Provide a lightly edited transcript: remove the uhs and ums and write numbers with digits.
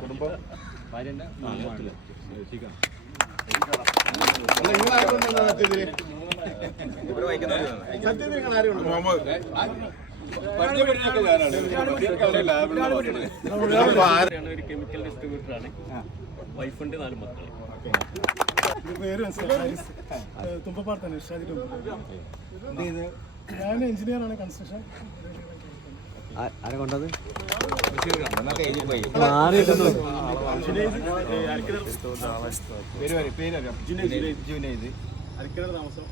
കുടുംബം സത്യത്തിൽ നിങ്ങൾ ആരും ഒരു കെമിക്കൽ ഡിസ്ട്രിബ്യൂട്ടറാണ്. വൈഫുണ്ട്, 4 മക്കൾ. പേര് തുമ്പപ്പാടത്താണ്. ഞാൻ എഞ്ചിനീയറാണ്, കൺസ്ട്രക്ഷൻ. ആരെ കൊണ്ടത് താമസം.